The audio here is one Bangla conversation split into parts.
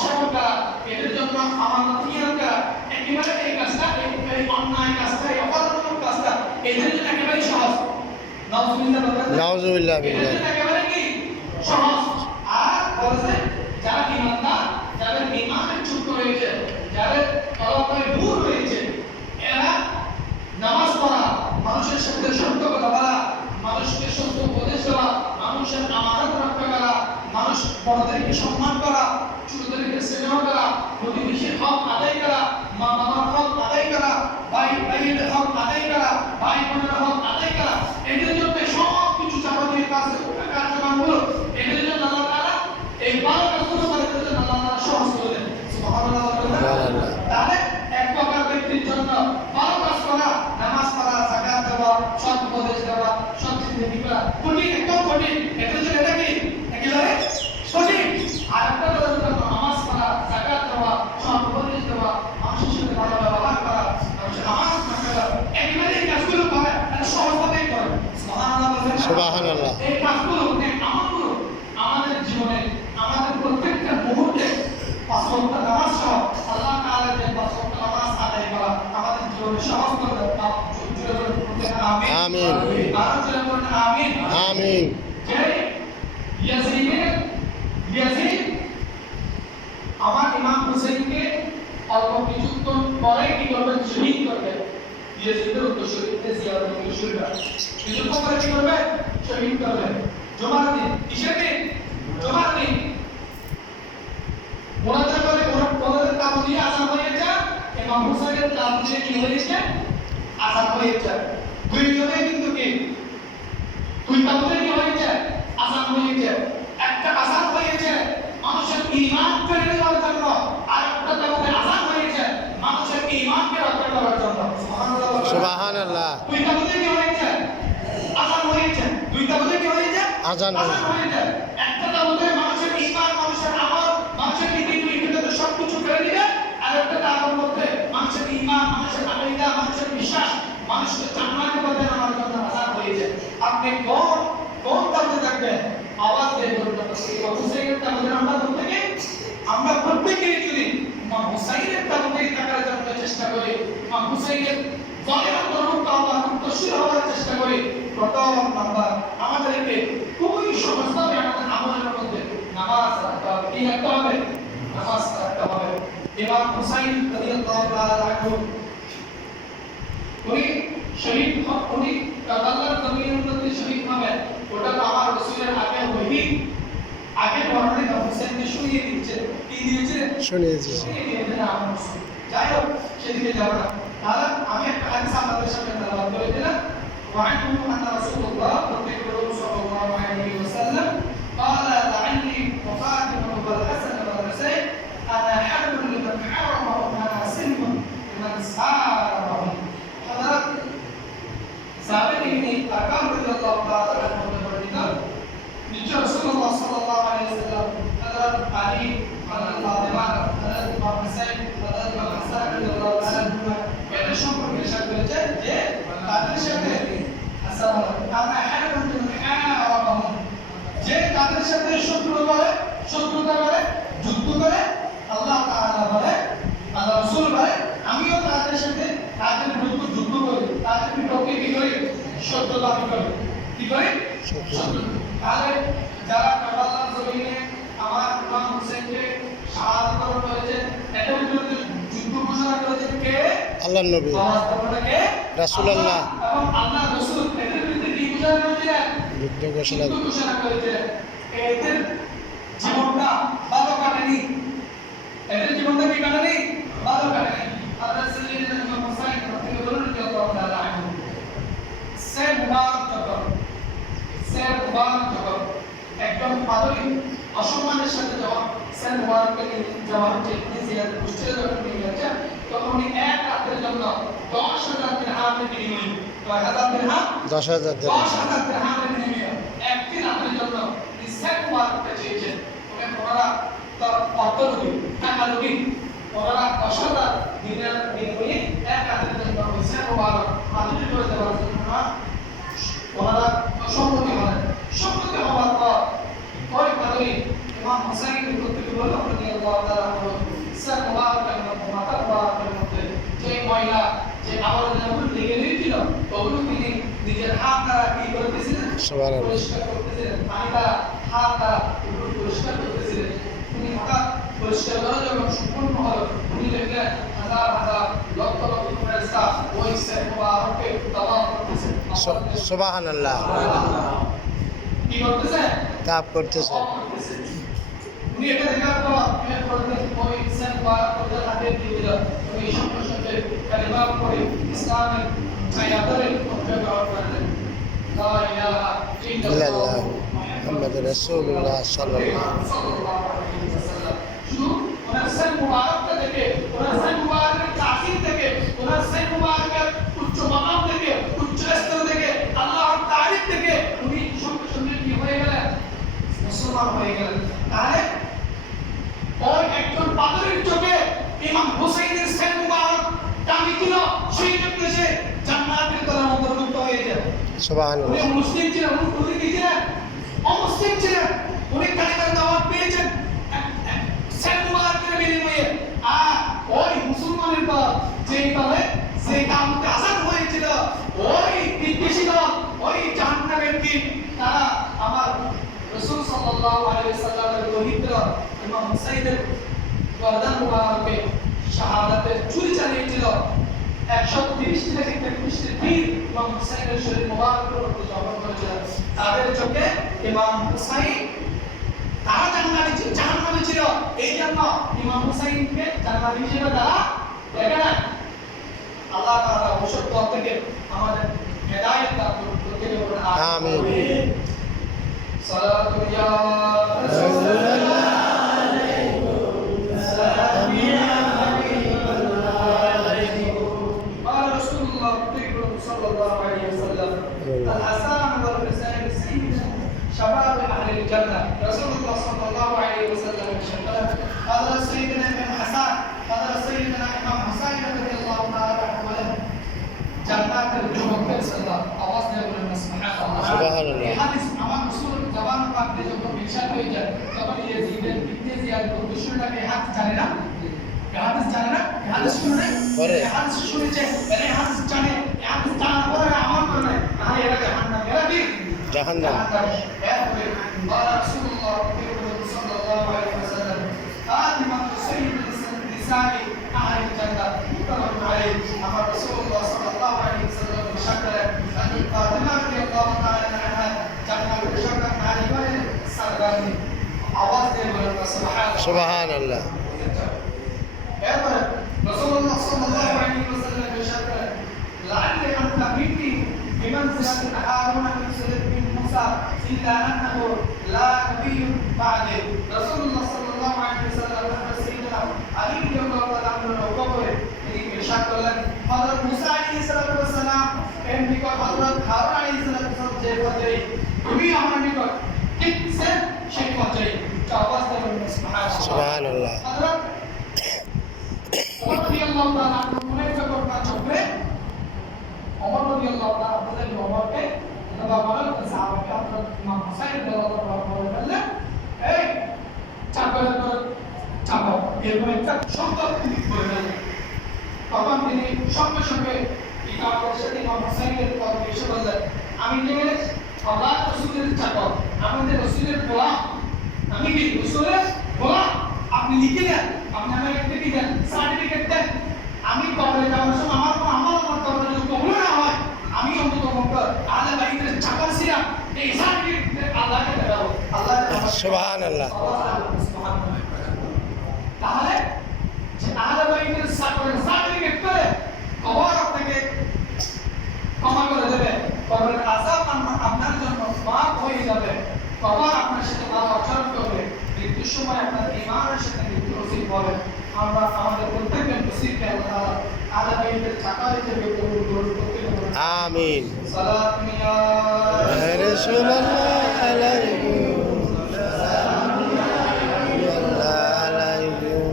অপসারণ করা, এদের জন্য আমানত নিয়ম করা, একেবারে এই কাজটা, এই অন্যায় কাজটা, এই অপরাধমূলক কাজটা এদের জন্য একেবারে সহজ। নাউজুবিল্লাহ এদের জন্য একেবারে কি সহজ। আর বলছে যারা ঈমানদার, যাদের ঈমানের চুপ রয়েছে, যাদের কলবে নূর রয়েছে, এরা নামাজ পড়া, মানুষের সাথে সত্য কথা বলা, মানুষকে সত্য উপদেশ দেওয়া, মানুষের আমানত রক্ষা করা, মানুষ বড়দেরকে সম্মান করা, ছোটদেরকে স্নেহ করা, প্রতিবেশীর হক আদায় করা, মা বাবার হক আদায় করা, ভাই ভাইয়ের হক আদায় করা, ভাই বোনের হক আদায় করা, এদের জন্য সব কিছু যাবতীয় কার্যক্রমগুলো এদের জন্য আল্লাহ তাআলা এই ভালো কাজগুলো করে এদের জন্য আল্লাহ তাআলা সহজ করে দেন। সুবহানাল্লাহ। তাহলে এক প্রকার ব্যক্তির জন্য ভালো কাজ করা, নামাজ পড়া, যাকাত দেওয়া, সৎ উপদেশ দেওয়া, সৎ জিন্দেগি করা কঠিন, একদম কঠিন। এদের জন্য এটা কি একেবারে কঠিন। আর একটা হলো নামাজ পড়া, যাকাত দেওয়া, সৎ উপদেশ দেওয়া, মানুষের সাথে ভালো ব্যবহার করা, মানুষের আমানত রক্ষা করা, একেবারে এই কাজগুলো করে এটা সহজভাবেই করে। সুবহানাল্লাহ। এই কাজগুলো, এই আমলগুলো আমাদের জীবনে, আমাদের প্রত্যেকটা মুহূর্তে পাঁচ ওয়াক্ত নামাজ সহ আল্লাহ তাআলার যে পাঁচ ওয়াক্ত নামাজ আদায় করা আমাদের জীবনে সহজ করে দেন। আমিন আমিন আমিন আমিন। যে ইয়াজিদ আমার ইমাম হুসাইনকে অল্প কিছুক্ষণ পরে কি করবেন? শহীদ করবেন। ইয়াজিদের উত্তরসূরি জিয়াদের উত্তরসূরিরা কিছুক্ষণ পরে কি করবে? শহীদ করবেন। জুমার দিন, কিসের দিন? জুমার দিন। মোনাজাত করে ওনাদের কাবু দিয়ে আযান হয়েছে, ইমাম হুসাইনের কাবু দিয়ে কি হয়েছে? আযান হয়েছে। দুইজনে কিন্তু কি দুই কাবুতে কি হয়েছে? আযান হয়েছে। একটা আযান হয়েছে মানুষের ঈমান ফিরে দেওয়ার জন্য, আর একটা কাবুতে আযান হয়েছে মানুষের ঈমানকে রক্ষা করার জন্য। সুবহানাল্লাহ সুবহানাল্লাহ। দুই কাবুতে কি হয়েছে? আযান হয়েছে। দুই কাবুতে কি হয়েছে? আযান হয়েছে। একটা কাবুতে মানুষের ঈমান, মানুষের আমল, মানুষের নীতি সবকিছু ফেলে দিবে, আর একটা কাবুর মধ্যে মানুষের ঈমান, মানুষের আকীদা, মানুষের বিশ্বাস, মানুষকে জান্নাতে পৌঁছে দেওয়ার জন্য আযান হয়েছে। আপনি কোন কাবুতে থাকবেন? আওয়াজ দিয়ে বলবেন হুসাইনের কাবুতে আমরা প্রত্যেকেই যদি ইমাম হুসাইনের কাবুতে থাকার জন্য চেষ্টা করি, ইমাম হুসাইনের জালিমের তরফ আল্লাহ মুত্তাসির হওয়ার চেষ্টা করি, প্রথম নাম্বার আমাদেরকে খুবই সহজভাবে আমাদের আমলের মধ্যে নামাজ রাখতে হবে। কি রাখতে হবে? নামাজ রাখতে হবে। ইমাম হুসাইন রাদিয়াল্লাহু তাআলা আনহু উনি শহীদ হন, উনি আল্লাহর জমিনের মধ্যে শহীদ হবেন, ওটা তো আমার রাসূলের আগে ওহী আগে বর্ণনা ইমাম হুসাইনকে শুনিয়ে দিচ্ছে। কি দিয়েছে? শুনিয়েছি। আমার রাসূল। যাই হোক, সেদিকে যাব না। তাহলে আমি একটা হাদিস আপনাদের সামনে তেলাওয়াত করে দিলাম। وعنه أن رسول الله صلى الله عليه وسلم قال لعلي وفاطمة والحسن والحسين أنا حرب لمن حرم وأنا سلم لمن سارهم. حضرات sahabat ini akan radhiyallahu ta'ala anhu berkata, niscaya Rasulullah sallallahu alaihi wasallam Hadrat Ali, Hadrat Fatimah, Hadrat Imam Husain, Hadrat Imam Hasan radhiyallahu ta'ala anhu এদের সম্পর্কে ইরশাদ করেছেন যে তাদের সাথে আমরা হারাম হারাম যে তাদের সাথে শত্রুতা করে যুদ্ধ করে আল্লাহ তাআলা বলে, আল্লাহ রাসূল বলে, আমিও তাদের সাথে তাদের বিরুদ্ধে যুদ্ধ করি, তাদের বিপক্ষে কি করি? শত্রুতা করি। কি করি? শত্রুতা। তাহলে যারা কারবালার জমিনে আমার ইমাম হুসাইনকে শাহাদাত বরণ করেছে, এদের বিরুদ্ধে যুদ্ধ ঘোষণা করেছেন কে? আল্লাহর নবী কে? রাসূলুল্লাহ। এবং আল্লাহ রাসূল এদের বিরুদ্ধে কি ঘোষণা করেছিলেন? যুদ্ধ ঘোষণা করেছিলেন। এদের জীবনটা ভালো কাটেনি, এদের জীবনটা কি কাটেনি? ভালো কাটেনি। আল্লাহ সাল্লাল্লাহু আলাইহি ওয়াসাল্লাম রাদিয়াল্লাহু তাআলা আনহু সে মুবারক যখন একদম পাদরি অসম্মানের সাথে যখন সে মুবারককে যাওয়া হচ্ছে জিয়াদ কুষ্টিয়া যখন নিয়ে যাচ্ছে, তখন উনি এক রাতের জন্য 10,000 দিরহামের বিনিময়ে 10,000 দিরহামের বিনিময়ে একটি রাতের জন্য সে মুবারককে চেয়েছেন। ওনারা তার অর্থলোভী, টাকালোভী, ওনারা 10,000 দিনের বিনিময়ে এক রাতের জন্য সে মুবারক পাদরি করে দেওয়ার জন্য ওনারা সম্মতি হওয়ার পর ওই পাদরি ইমাম হুসাইনের প্রতি বলল রাদিয়াল্লাহু রাদিয়াল্লাহু তাআলা আনহু ইসলাম মুবারকের মধ্যে মাথা মুবারকের মধ্যে যে ময়লা যে আবর্জনাগুলো লেগে রয়েছিল ওগুলো তিনি নিজের হাত দ্বারা কি করতেছিলেন? সুবহানাল্লাহ। পরিষ্কার করতেছিলেন। পানি দ্বারা হাত দ্বারা এগুলো পরিষ্কার করতেছিলেন। তিনি হঠাৎ পরিষ্কার করা যখন সম্পূর্ণ হলো উনি দেখলেন হাজার হাজার লক্ষ লক্ষ ফেরেশতা ওই ইসলাম মুবারককে তাওয়াফ করতেছেন। সুবহানাল্লাহ। কি করতেছে? তাপ করতেছে। উনি এটা দেখার পর ওই ইসলাম মুবারক করতে হাতে দিয়ে দিল। উনি সঙ্গে সঙ্গে কালিমা পড়ে ইসলামের ছায়া ধরে মুখে গ্রহণ করলেন। লা ইলাহা ইল্লাল্লাহ মুহাম্মাদুর রাসূলুল্লাহ সাল্লাল্লাহু আলাইহি ওয়াসাল্লাম। শুধু ওনার ইসলাম মুবারকটা দেখে, ওনার ইসলাম মুবারকের তাসির থেকে, ওনার ইসলাম মুবারকের উচ্চ মাকাম থেকে, উচ্চ স্তর থেকে, আল্লাহর তারিফ থেকে উনি সঙ্গে সঙ্গে কি হয়ে গেলেন? মুসলমান হয়ে গেলেন। তাহলে ওই একজন পাগলের চোখে ইমাম হুসাইনের ইসলাম মুবারক দামি ছিল, সেই জন্য সে জান্নাতের দলের অন্তর্ভুক্ত হয়ে যায়। সুবহানাল্লাহ। উনি মুসলিম ছিলেন, উনি কি ছিলেন? অমুসলিম ছিলেন। উনি কালিমার দাওয়াত পেয়েছেন ইসলাম মুবারকের বিনিময়ে। আর ওই মুসলমানের দল যেই দলে যে কামতে আজাদ হয়েছিল, ওই বিদ্বেষী দল, ওই জাহান্নামের কি তারা আমার রাসূল সাল্লাল্লাহু আলাইহি ওয়াসাল্লামের দহিত্র ইমাম হুসাইনের গর্দান মুবারকে শাহাদাতের ছুরি চালিয়েছিল। 130 থেকে 33 তীর ইমাম হুসাইনের শরীর মুবারকের উপর জখম করেছিল। তাদের চোখে ইমাম হুসাইন তারা জাহান্নামে ছিল। এই জন্য ইমাম হুসাইনকে জান্নাতি হিসেবে তারা দেখে না। আল্লাহ তাআলা অবশ্যই তরফ থেকে আমাদের হেদায়েত দান করুন। আমিন। সালাতু ইয়া রাসূলুল্লাহ আলাইকুম সালাম ইয়া হাবিবাল্লাহ আলাইকুম قال رسول الله صلى الله عليه وسلم الحسن والحسين سيد شباب اهل الجنه رسول الله صلى الله عليه وسلم قال سيدنا ابن حسن قال سيدنا امام حسين رضي الله تعالى عنه جنات الجنه صلى আওয়াজ দিয়ে বলেন সুবহানাল্লাহ। সুবহানাল্লাহ। এই হাদিস আমার রাসূল জবান পাক দিয়ে যখন ইরশাদ হয়ে যায় তখন ইয়াজিদের ইবনে জিয়াদ বিষয়টাকে এই হাদিস জানে না, এই হাদিস জানে না, এই হাদিস শুনে এই হাদিস শুনেছে, এই হাদিস জানে, এই হাদিস জানার পরে আমল করে না, তাহলে এরা জাহান্নাম, এরা কি জাহান্নাম। এরপরে قال رسول الله صلى الله عليه وسلم خاتمة سيد النساء أهل الجنة متفق عليه أمر رسول الله صلى الله عليه وسلم بشكر أن فاطمة رضي الله تعالى عنها جنة بشكر على وجه سرقاني আওয়াজ দিয়ে বলেন সুবহানাল্লাহ। সুবহানাল্লাহ। এরপরে রাসূলুল্লাহ সাল্লাল্লাহু আলাইহি ওয়াসাল্লাম ইরশাদ করেন লাআল্লি আন তাবিতি বিমানজিলাতি হারুন বিন মুসা ইল্লা আন্নাহু লা নাবিয়্যুন বা'দে। রাসূলুল্লাহ সাল্লাল্লাহু আলাইহি ওয়াসাল্লাম সাইয়্যিদনা আলী রাদিয়াল্লাহু তাআলা আনহু কবরে তিনি ইরশাদ করলেন হযরত মুসা আলাইহিস সালাম এর নিকট হযরত হারুন আলাইহিস সালাম যে পর্যায়ে তুমি আমার নিকট ঠিক সেই পর্যায়ে আওয়াজ দিয়ে বলেন সুবহানাল্লাহ। সুবহানাল্লাহ। হযরত ওমর রাদিয়াল্লাহু তাআলা আনহু মনের ঘটনা চক্রে ওমর রাদিয়াল্লাহু তাআলা বলেন ওমরকে বা বলেন সাহাবাকে হযরত ইমাম হুসাইন রাদিয়াল্লাহু তাআলা বললেন এই চাপের পর চাপো এরপর একটা শব্দ তিনি বললেন। তখন তিনি সঙ্গে সঙ্গে ইমামের সাথে ইমাম হুসাইনের পর এসে বললেন আমি যে আল্লাহ রাসূলের চাকর, আমাদের রাসূলের গোলাম, আমি কি রাসূলের গোলাম, আপনি লিখে দেন, আপনি আমাকে একটা কি দেন সার্টিফিকেট দেন, আমি কবরে যাওয়ার সময় আমার কবরে যদি কবুল না হয় আমি অন্তত মক্কা আলে বাইতের চাকর ছিলাম, এই সার্টিফিকেট আল্লাহকে দেখাবো। আল্লাহ সুবহানাল্লাহ। তাহলে যে আলে বাইতের চাকরের সার্টিফিকেট করে কবর আপনাকে ক্ষমা করে দেবে, কবরের আযাব আপনার জন্য মাফ হয়ে যাবে, কবর আপনার সাথে ভালো আচরণ করবে, মৃত্যুর সময় আপনার ঈমানের সাথে মৃত্যু নসিব হবে। আমরা আমাদের প্রত্যেকের নসিবকে আল্লাহ আলে বাইতের চাকর হিসেবে কবুল করতে পারেন। আমিন। সালাতু ইয়া রাসূলুল্লাহ আলাইকুম সালাম ইয়া আলাইকুম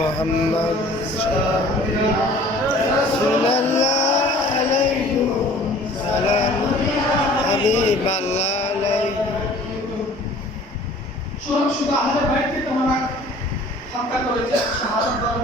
محمد رسول الله عليكم على حبيب الله عليه শুধু আহলে বাইতকে তোমরা হত্যা করেছে শাহাদাত